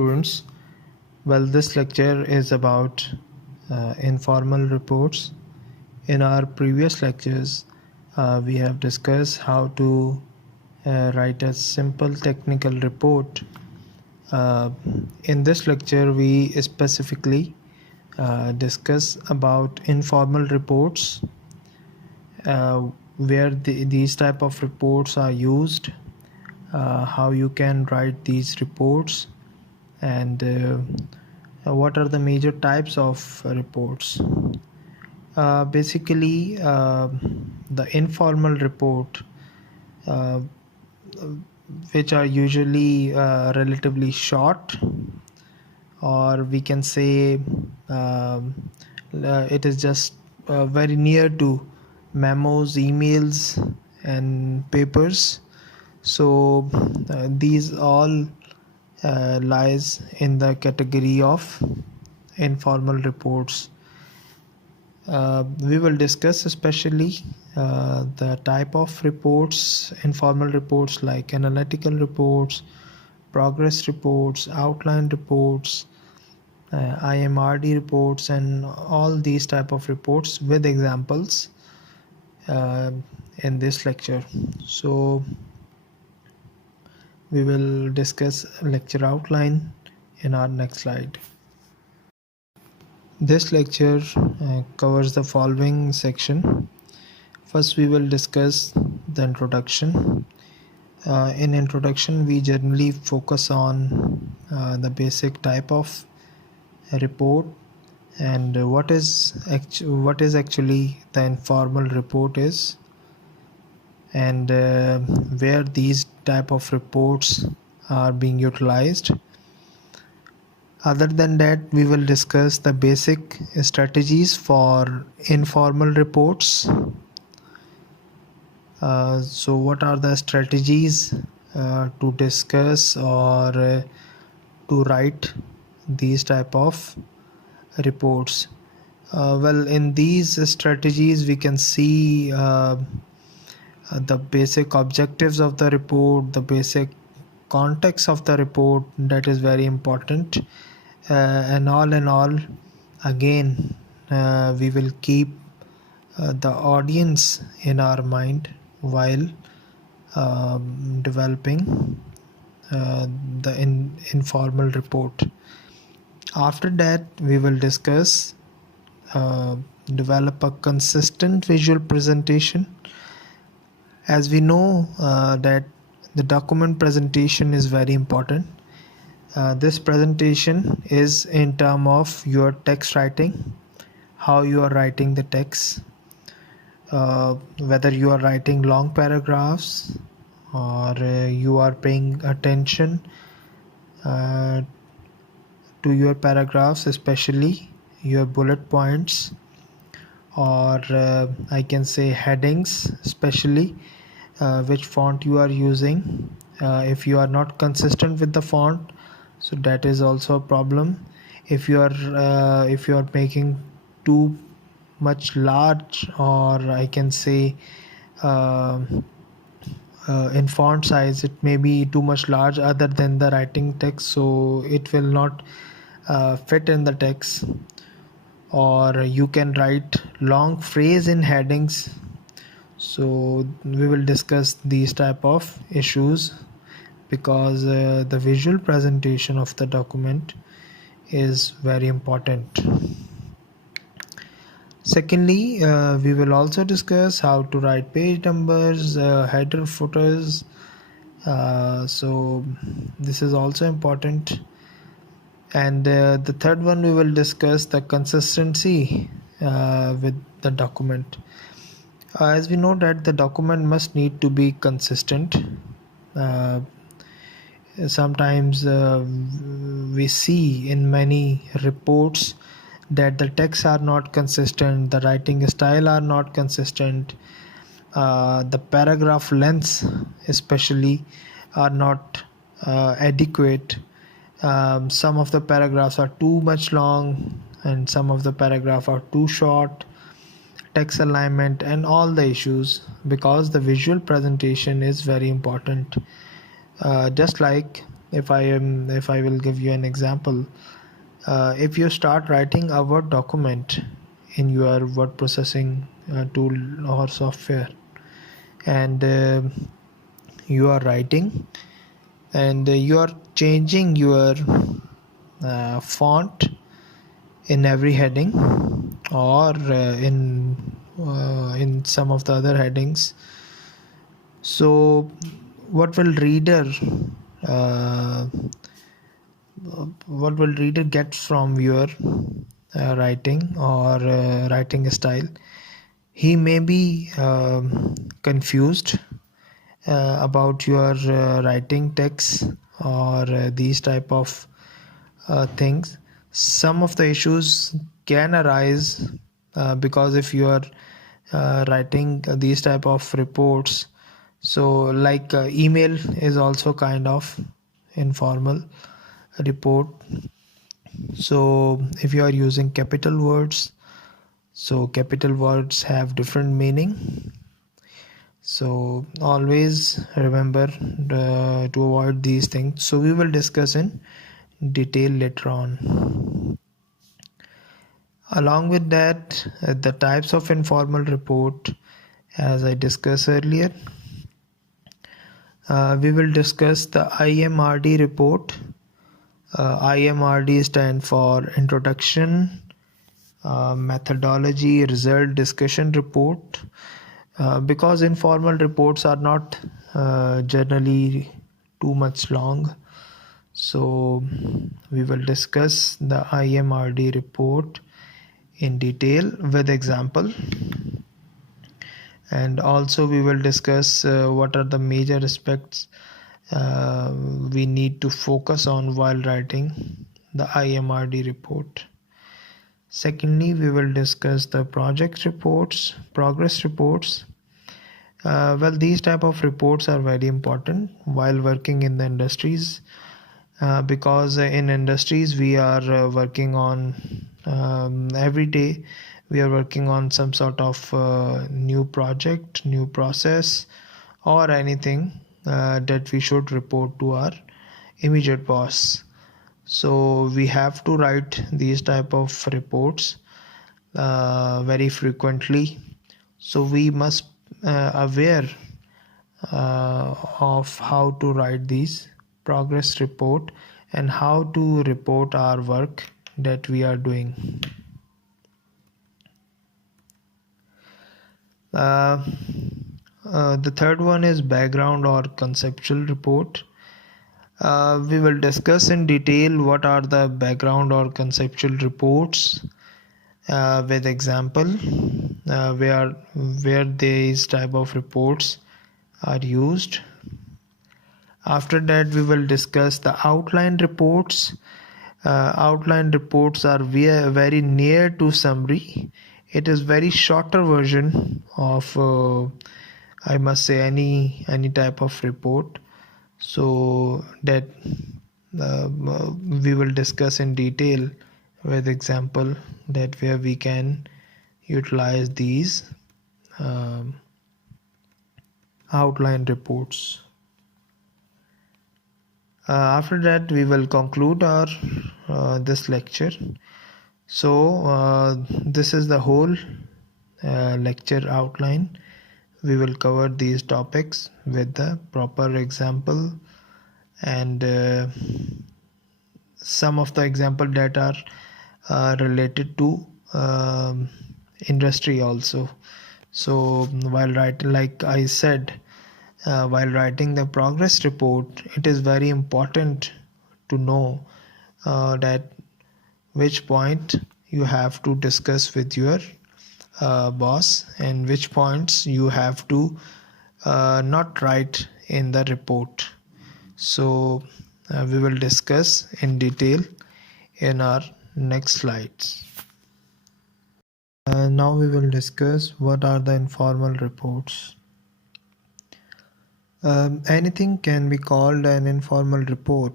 Students, well, this lecture is about informal reports. In our previous lectures, we have discussed how to write a simple technical report. In this lecture, we specifically discuss about informal reports, where these type of reports are used, how you can write these reports, and what are the major types of reports. Basically, the informal report, uh, which are usually relatively short, or we can say it is just very near to memos, emails, and papers. So these all lies in the category of informal reports. We will discuss especially the type of reports, informal reports like analytical reports, progress reports, outline reports, IMRD reports, and all these type of reports with examples in this lecture. So we will discuss lecture outline in our next slide. This lecture covers the following section. First, we will discuss the introduction. In introduction, we generally focus on the basic type of report and what is actually the informal report is, and where these type of reports are being utilized. Other than that, we will discuss the basic strategies for informal reports. So what are the strategies to discuss or to write these type of reports? Well, in these strategies we can see the basic objectives of the report, the basic context of the report, that is very important, and all in all, again, we will keep the audience in our mind while developing the informal report. After that, we will discuss develop a consistent visual presentation. As we know that the document presentation is very important. This presentation is in terms of your text writing, how you are writing the text, whether you are writing long paragraphs or you are paying attention to your paragraphs, especially your bullet points, or I can say headings, especially which font you are using. If you are not consistent with the font, so that is also a problem. If you are making too much large, or I can say in font size, it may be too much large other than the writing text, so it will not fit in the text. Or you can write long phrase in headings. So we will discuss these type of issues, because the visual presentation of the document is very important. Secondly, we will also discuss how to write page numbers, header, footers. So this is also important. And the third one, we will discuss the consistency with the document. As we know that the document must need to be consistent. Sometimes we see in many reports that the texts are not consistent, the writing style are not consistent, the paragraph lengths especially are not adequate. Some of the paragraphs are too much long and some of the paragraphs are too short, text alignment, and all the issues, because the visual presentation is very important. Just like if I will give you an example, if you start writing a Word document in your word processing tool or software, and you are writing, and you are changing your font in every heading, or in some of the other headings. So what will reader uh, what will reader get from your writing or writing style? He may be confused about your writing text or these type of things. Some of the issues can arise because if you are writing these type of reports, so like email is also kind of informal report. So if you are using capital words, so capital words have different meaning. So always remember to avoid these things. So we will discuss in detail later on. Along with that, the types of informal report, as I discussed earlier, we will discuss the IMRD report. IMRD stand for Introduction, Methodology, Result, Discussion Report. Because informal reports are not generally too much long, so we will discuss the IMRD report in detail with example, and also we will discuss what are the major aspects we need to focus on while writing the IMRD report. Secondly, we will discuss the project reports, progress reports. Well, these type of reports are very important while working in the industries, because in industries we are working on every day. We are working on some sort of new project, new process, or anything that we should report to our immediate boss. So we have to write these type of reports very frequently. So we must aware of how to write these progress report and how to report our work that we are doing. uh, the third one is background or conceptual report. We will discuss in detail what are the background or conceptual reports with example where these type of reports are used. After that, we will discuss the outline reports. Outline reports are very near to summary. It is very shorter version of I must say any type of report. So that we will discuss in detail with example that where we can utilize these um, outline reports. After that, we will conclude our this lecture. So this is the whole lecture outline. We will cover these topics with the proper example, and some of the example that are related to industry also. So while writing, like I said, while writing the progress report, it is very important to know that which point you have to discuss with your boss and which points you have to not write in the report. So we will discuss in detail in our next slides. Now we will discuss what are the informal reports. Anything can be called an informal report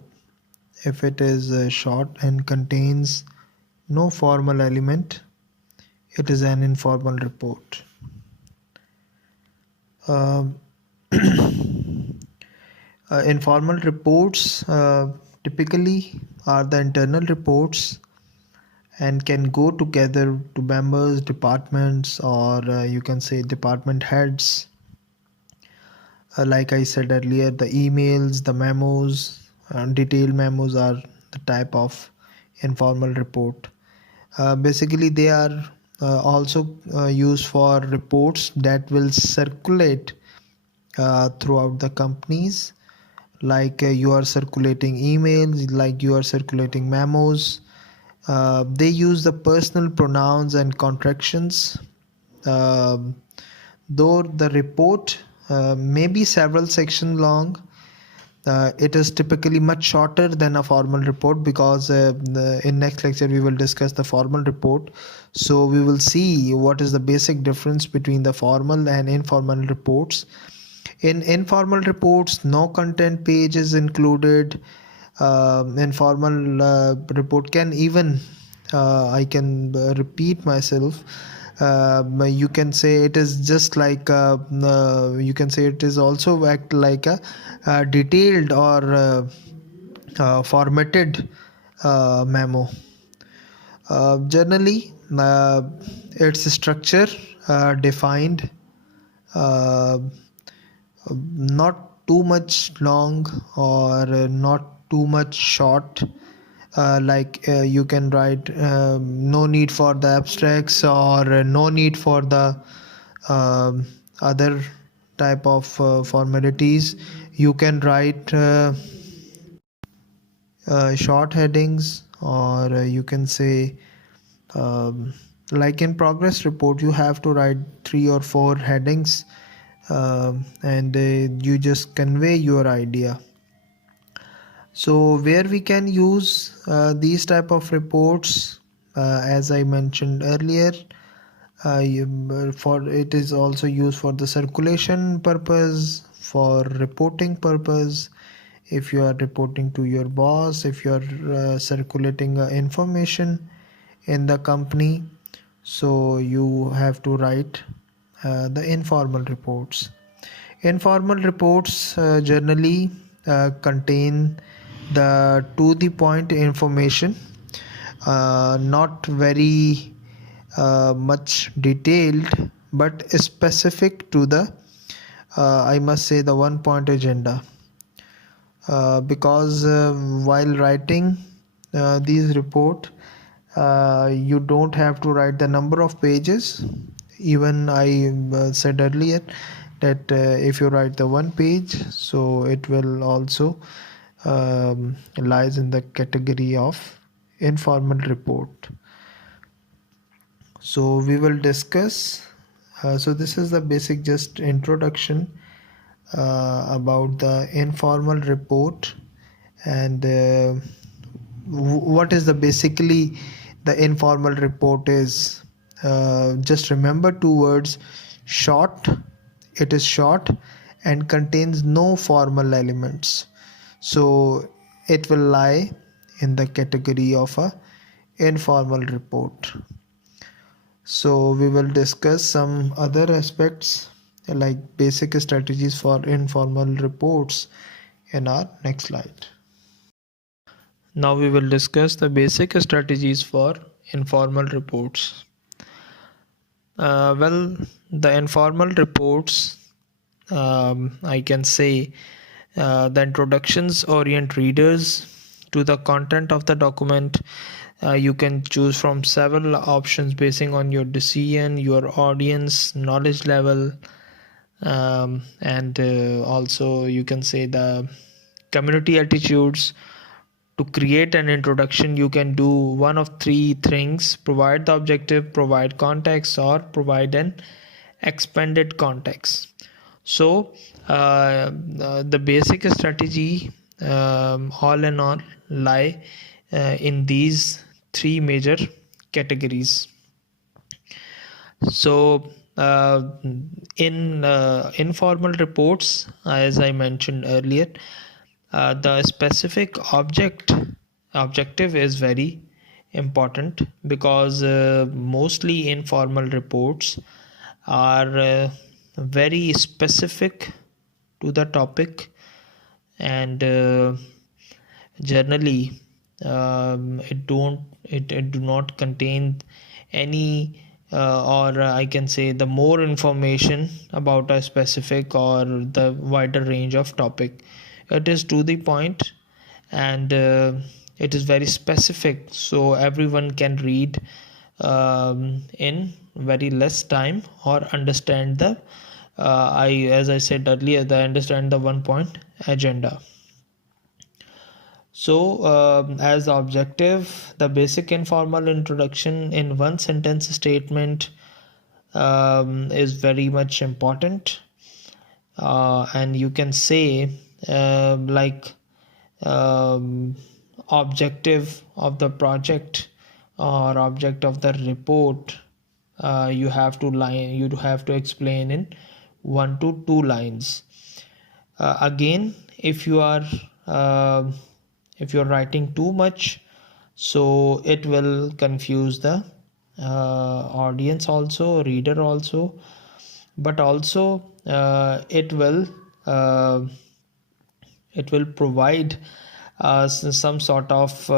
if it is short and contains no formal element. It is an informal report. Um, Informal reports typically are the internal reports and can go together to members, departments, or you can say department heads. Like I said earlier, the emails, the memos, detailed memos are the type of informal report. Basically, they are also used for reports that will circulate throughout the companies, like you are circulating emails, like you are circulating memos. They use the personal pronouns and contractions. Um though the report may be several sections long, it is typically much shorter than a formal report, because in next lecture we will discuss the formal report. So we will see what is the basic difference between the formal and informal reports. In informal reports, no content page is included. Informal report can even, I can repeat myself, you can say it is just like you can say it is also act like a detailed or formatted memo. Generally, its structure defined, uh, not too much long or not too much short. Like you can write no need for the abstracts, or no need for the other type of formalities. You can write short headings, or you can say, um, like in progress report, you have to write 3 or 4 headings, and you just convey your idea. So where we can use these type of reports, as I mentioned earlier, for it is also used for the circulation purpose, for reporting purpose. If you are reporting to your boss, if you are circulating information in the company, so you have to write the informal reports. Informal reports generally contain the to the point information, not very much detailed, but specific to the, I must say, the one point agenda. Because while writing these report, you don't have to write the number of pages. Even I said earlier that if you write the one page, so it will also lies in the category of informal report. So we will discuss, so this is the basic just introduction about the informal report, and what is the basically the informal report is. Just remember 2 words: short. It is short and contains no formal elements, so it will lie in the category of a informal report. So we will discuss some other aspects, like basic strategies for informal reports, in our next slide. Now we will discuss the basic strategies for informal reports. Well, the informal reports, I can say, the introductions orient readers to the content of the document. You can choose from several options basing on your decision, your audience, knowledge level, and also you can say the community attitudes. To create an introduction, you can do one of 3 things: provide the objective, provide context, or provide an expanded context. So the basic strategy, all in all, lie in these 3 major categories. So in informal reports, as I mentioned earlier, the specific objective is very important, because mostly informal reports are very specific to the topic, and generally it do not contain any or I can say the more information about a specific or the wider range of topic. It is to the point, and it is very specific, so everyone can read in very less time, or understand the I as I said earlier, they understand the one point agenda. So, as the objective, the basic informal introduction in one sentence statement is very much important, and you can say like um, objective of the project or object of the report. You have to explain in 1 to 2 lines. Again, uh, if you're writing too much, so it will confuse the audience also, reader also, but also uh, it will provide some sort of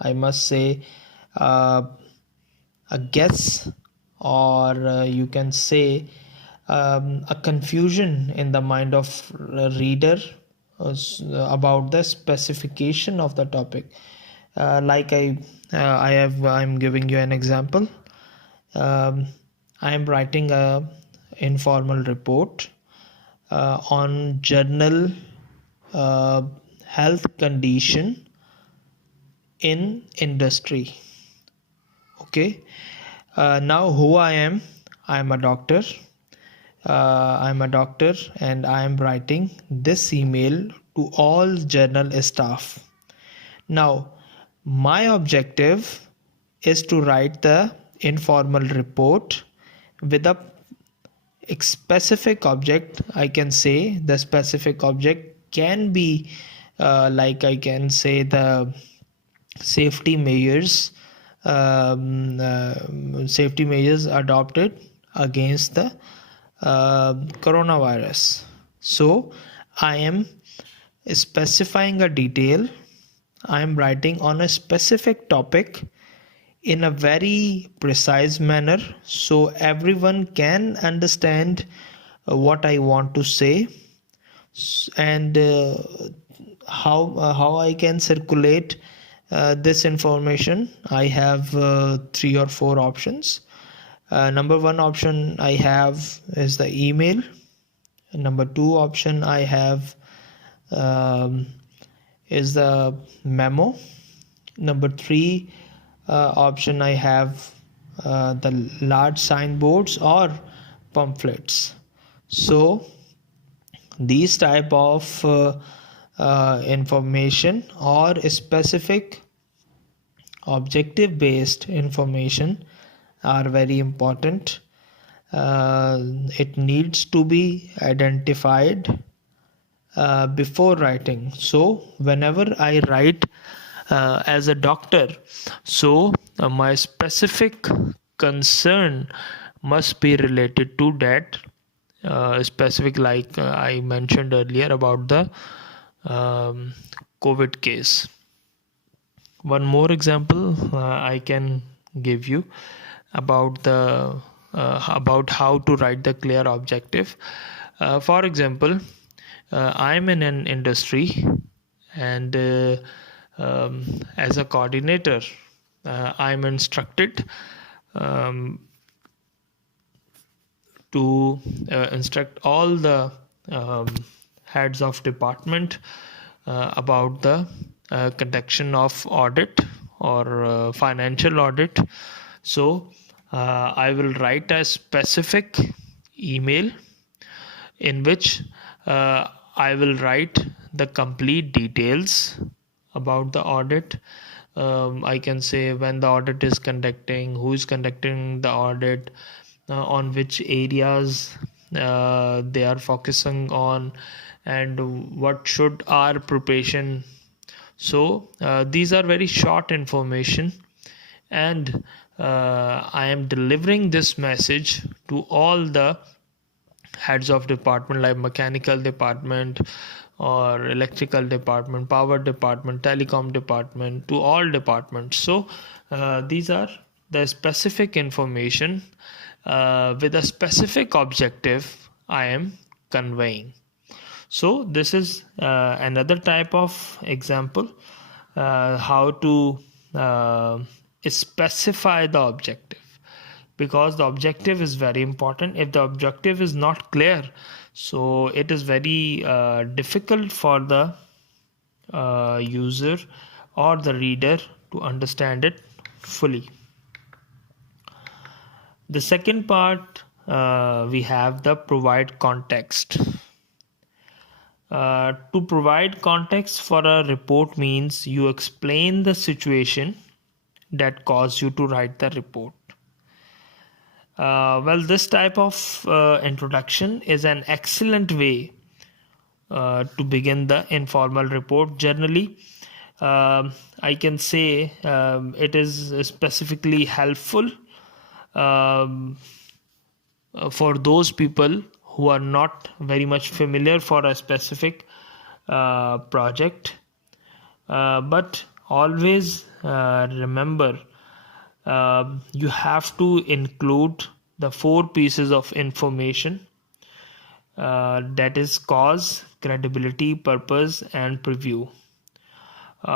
I must say uh, a guess, or you can say a confusion in the mind of reader about the specification of the topic. Like I'm giving you an example. um, I am writing a informal report on journal uh, health condition in industry. Okay. Now who I am? I'm a doctor. I'm a doctor, and I am writing this email to all journal staff. Now, my objective is to write the informal report with a specific object. I can say the specific object can be like I can say the safety measures, safety measures adopted against the coronavirus. So I am specifying a detail. I am writing on a specific topic in a very precise manner, so everyone can understand what I want to say, and how I can circulate this information. I have 3 or 4 options. Number one option I have is the email. Number two option I have um, is the memo. Number three option I have the large signboards or pamphlets. So these type of information or specific objective based information are very important. It needs to be identified before writing. So whenever I write as a doctor, so my specific concern must be related to that specific, like I mentioned earlier about the COVID case. One more example I can give you about the about how to write the clear objective. For example, I'm in an industry, and as a coordinator, I'm instructed um, to instruct all the um, heads of department about the conduction of audit or financial audit. So I will write a specific email in which I will write the complete details about the audit. I can say when the audit is conducting, who is conducting the audit, on which areas they are focusing on, and what should our preparation. So these are very short information, and I am delivering this message to all the heads of department, like mechanical department, or electrical department, power department, telecom department, to all departments. So these are the specific information with a specific objective I am conveying. So this is another type of example, how to specify the objective, because the objective is very important. If the objective is not clear, so it is very difficult for the user or the reader to understand it fully. The second part, we have the provide context. To provide context for a report means you explain the situation that caused you to write the report. Well, this type of introduction is an excellent way to begin the informal report. Generally, I can say it is specifically helpful for those people who are not very much familiar for a specific project, but always remember you have to include the 4 pieces of information, that is cause, credibility, purpose, and preview.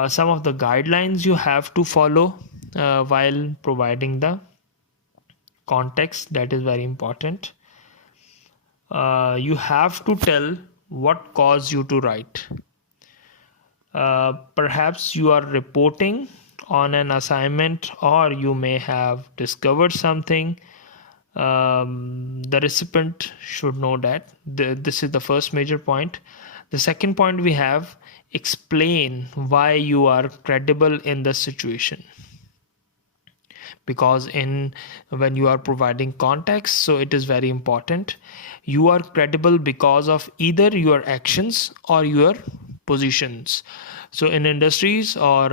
Some of the guidelines you have to follow while providing the context, that is very important. You have to tell what caused you to write. Perhaps you are reporting on an assignment, or you may have discovered something. The recipient should know that. This is the first major point. The second point we have, explain why you are credible in the situation. Because when you are providing context, so it is very important. You are credible because of either your actions or your positions. So in industries or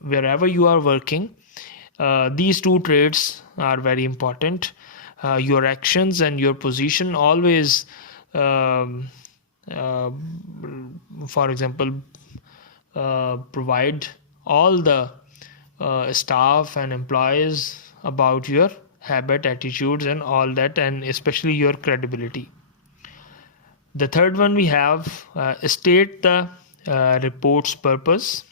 wherever you are working, these 2 traits are very important. Your actions and your position always, for example, provide all the staff and employees about your habit, attitudes, and all that, and especially your credibility. The third one we have, state the report's purpose.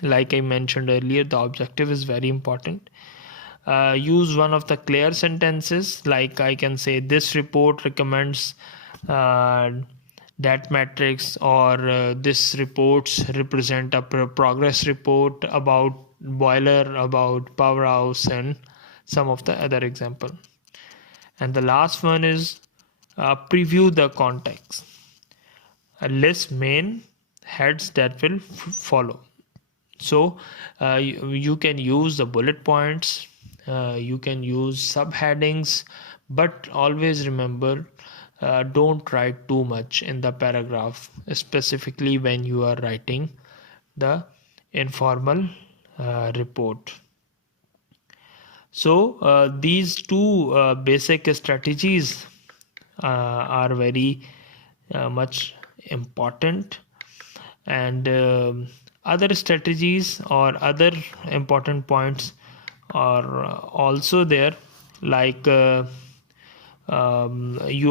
Like I mentioned earlier, the objective is very important. Use one of the clear sentences, like I can say this report recommends that metrics, or this reports represent a progress report about boiler, about powerhouse, and some of the other example. And the last one is preview the context. List main heads that will follow. So you can use the bullet points, you can use subheadings, but always remember, don't write too much in the paragraph, specifically when you are writing the informal report. So these 2 basic strategies are very much important, and other strategies or other important points are also there, like you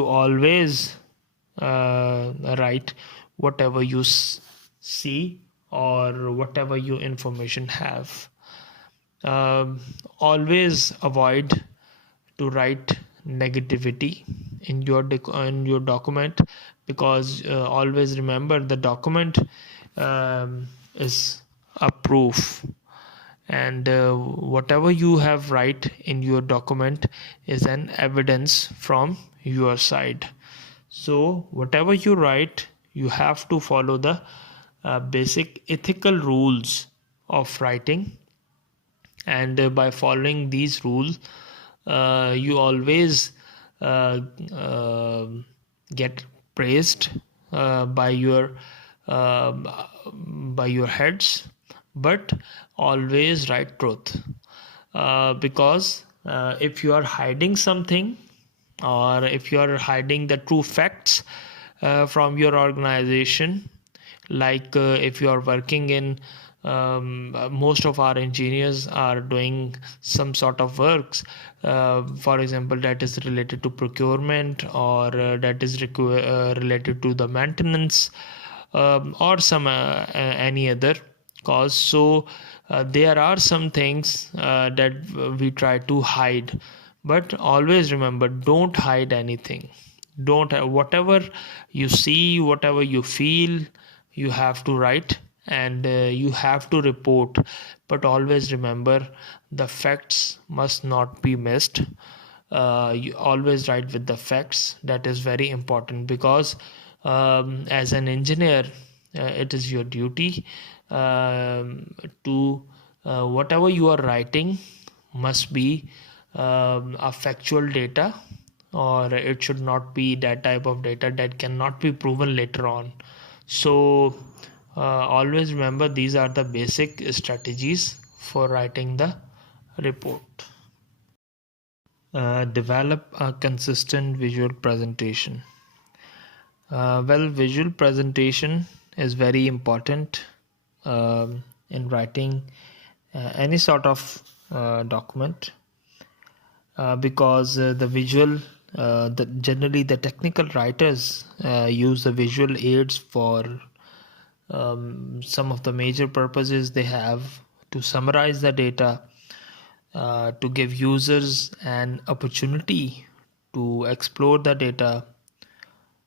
always write whatever you see or whatever your information have. Always avoid to write negativity in your document, because always remember, the document is a proof, and whatever you have write in your document is an evidence from your side. So whatever you write, you have to follow the basic ethical rules of writing, and by following these rules, you always get praised by your heads, but always write truth, because if you are hiding something, or if you are hiding the true facts, from your organization. Like if you are working in most of our engineers are doing some sort of works, for example, that is related to procurement, or that is related to the maintenance, or some any other cause. So there are some things that we try to hide, but always remember, don't hide anything. Don't whatever you see, whatever you feel, you have to write, and you have to report. But always remember, the facts must not be missed. You always write with the facts. That is very important, because as an engineer, it is your duty to whatever you are writing must be a factual data, or it should not be that type of data that cannot be proven later on. So always remember, these are the basic strategies for writing the report. Develop a consistent visual presentation. Visual presentation is very important in writing any sort of document, because generally the technical writers use the visual aids for some of the major purposes they have: to summarize the data, to give users an opportunity to explore the data,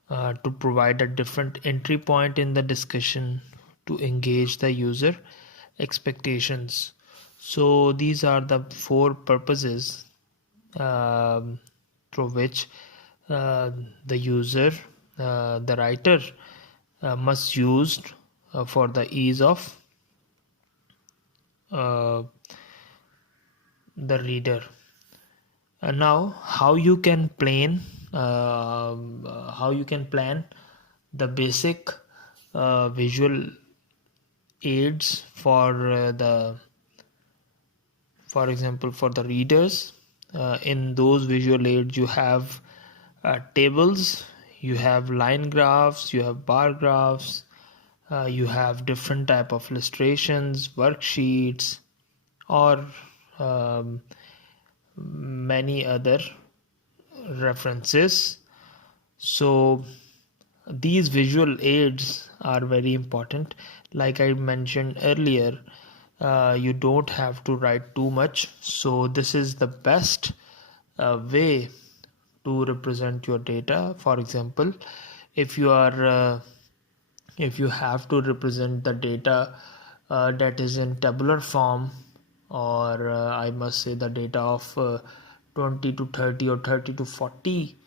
to provide a different entry point in the discussion, to engage the user expectations. So these are the four purposes through which the user, the writer, must use for the ease of the reader. Now, how you can plan the basic visual aids for example, for the readers. In those visual aids, you have tables, you have line graphs, you have bar graphs, you have different type of illustrations, worksheets, or many other references. So these visual aids are very important. Like I mentioned earlier, you don't have to write too much, so this is the best way to represent your data. For example, if you have to represent the data that is in tabular form, or I must say the data of 20 to 30 or 30 to 40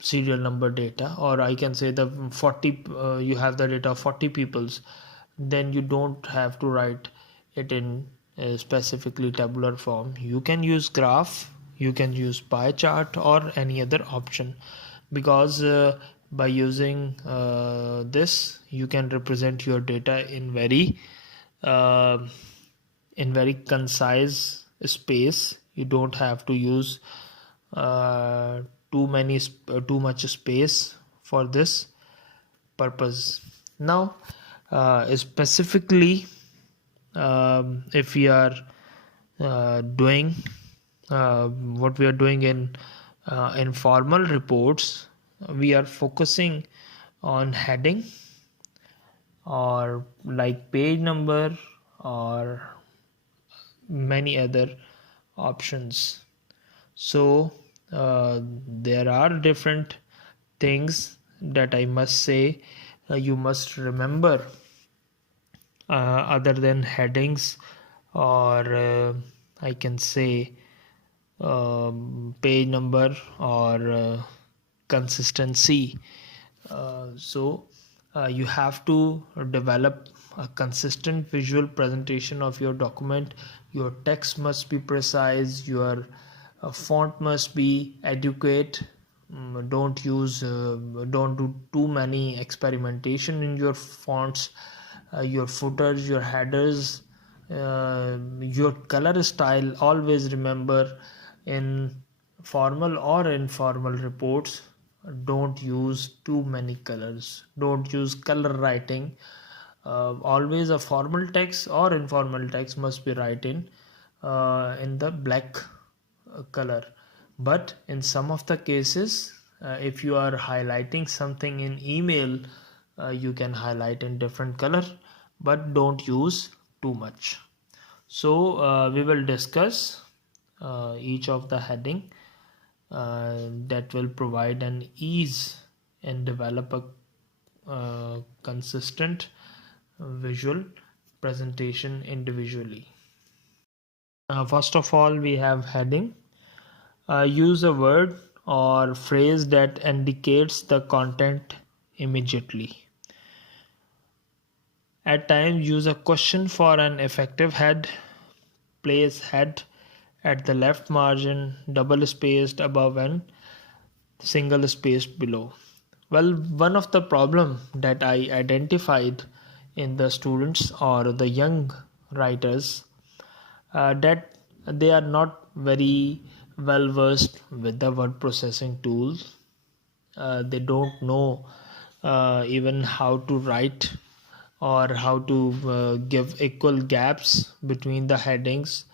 serial number data, or I can say the 40 you have the data of 40 peoples, then you don't have to write it in specifically tabular form. You can use graph, you can use pie chart, or any other option, because by using this, you can represent your data uh, in very concise space. You don't have to use uh, too much space for this purpose. Now, specifically, if we are doing what we are doing in informal reports, we are focusing on heading, or like page number, or many other options. So there are different things that I must say you must remember, other than headings, or I can say page number, or consistency. So you have to develop a consistent visual presentation of your document. Your text must be precise, your font must be adequate. Don't do too many experimentation in your fonts, your footers, your headers, your color style. Always remember, in formal or informal reports, don't use too many colors. Don't use color writing. Always a formal text or informal text must be written in the black color. But in some of the cases, if you are highlighting something in email, you can highlight in different color, but don't use too much. So we will discuss each of the heading that will provide an ease and develop a consistent visual presentation individually. First of all, we have heading. Use a word or phrase that indicates the content immediately. At times, use a question for an effective head. Place head at the left margin, double spaced above and single spaced below. Well, one of the problem that I identified in the students or the young writers, that they are not very well versed with the word processing tools. They don't know even how to write or how to give equal gaps between the headings,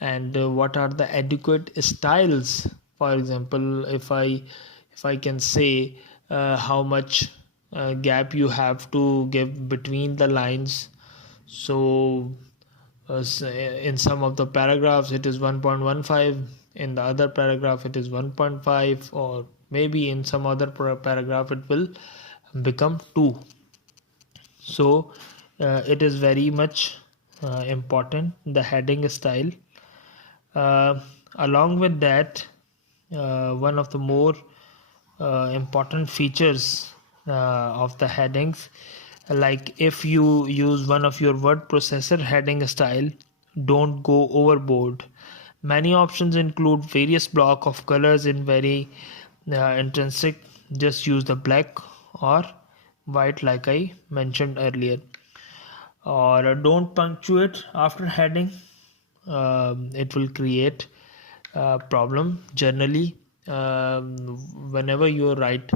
and what are the adequate styles. For example, if I can say how much gap you have to give between the lines. So in some of the paragraphs it is 1.15, in the other paragraph it is 1.5, or maybe in some other paragraph it will become 2. So it is very much important, the heading style. Along with that, one of the more important features of the headings, like if you use one of your word processor heading style, don't go overboard. Many options include various block of colors in very intrinsic. Just use the black or white like I mentioned earlier. Or don't punctuate after heading. It will create a problem generally. Whenever you write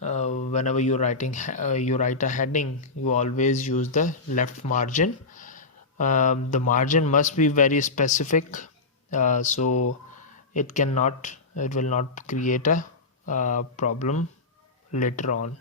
whenever you're writing you write a heading, you always use the left margin. The margin must be very specific, so it will not create a problem later on.